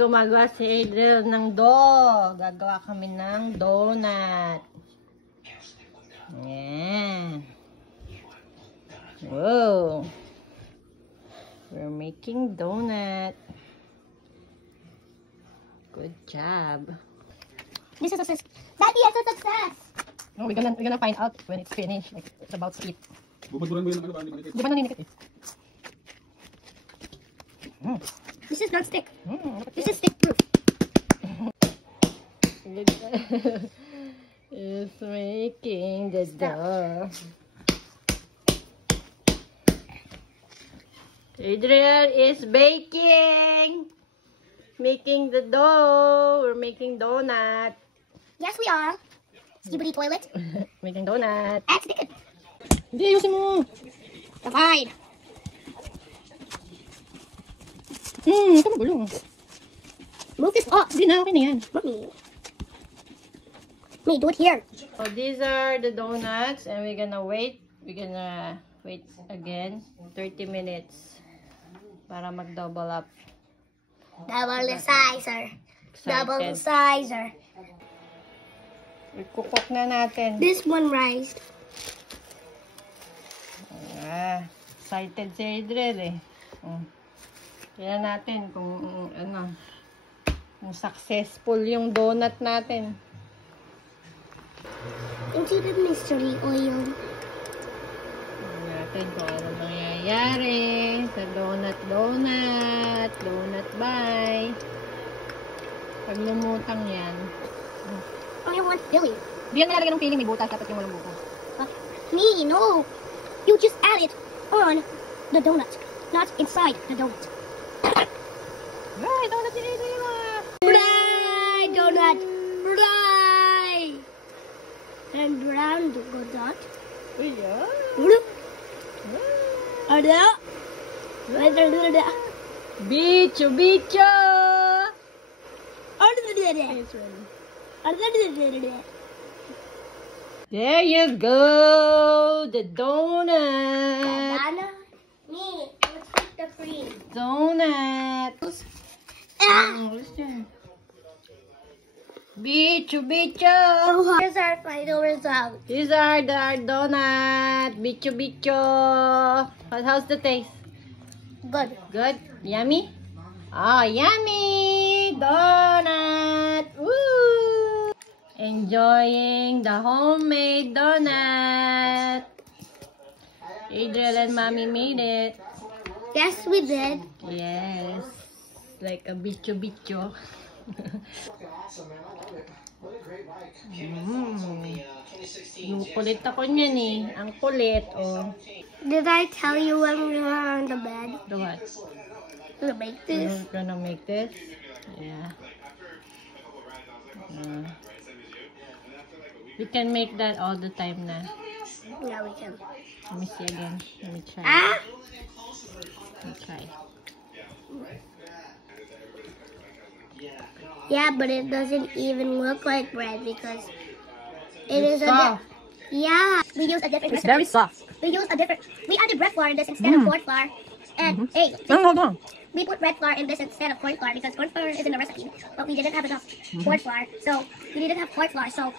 Gumagawa si Adriel ng dough. Gagawa kami ng donut. Yan. Whoa. We're making donut. Good job. This is a success. Daddy, it's a success. No, we're gonna find out when it's finished. Like, it's about to eat. Bubudburan mo yun ng ano, parang Di ba naninikit eh? This is not stick. This is stick proof. It's making the dough. Adriel is baking. Making the dough. We're making donut. Yes, we are. Stupid toilet. Making donut. And stick it. Hindi, ayusin mo. Fine. Ito magulo. Move this up. Hindi na, okay na yan. Me, do it here. So these are the donuts and we're gonna wait. We're gonna wait again 30 minutes para mag-double up. Double the sizer. Double the Excited. sizer. Ikukok na natin. This one raised. Excited si Adriel eh. Tingnan natin kung ano, kung successful yung donut natin. Into the mystery oil. Tingnan natin kung ano mangyayari sa donut bye. Pag lumutang yan. Oh, you want filling? Di yan nilalagyan ng feeling, may butas dapat yung walang butas. Me, no. You just add it on the donut, not inside the donut. Ay, donut si Adriel ah! Fry donut. Fry. And brown donut. Uy, ah! Ada. Ada. Bicho, bicho! Ada. It's ready. Ada. There you go! The donut! Banana. Me, let's take the cream. Donut! What's that? Bicho, bicho! Here's our final result. These are the donut! Bicho, bicho! How's the taste? Good. Good? Yummy? Oh, yummy! Donut! Woo! Enjoying the homemade donut! Adriel and Mommy made it. Yes, we did. Yes. Like a bicho bicho. Yung kulit ako niyan eh. Ang kulit, oh. Did I tell you when we were on the bed? The what? To make this? You're gonna make this? Yeah. We can make that all the time na. Yeah, we can. Let me see again. Let me try. Ah! Let me try. Yeah, but it doesn't even look like bread because it It's is soft. yeah, we use a different It's recipe. very soft. We added bread flour in this instead of corn flour. And hey, Hold on. we put bread flour in this instead of corn flour because corn flour is in the recipe, but we didn't have enough corn flour, so we didn't have corn flour. So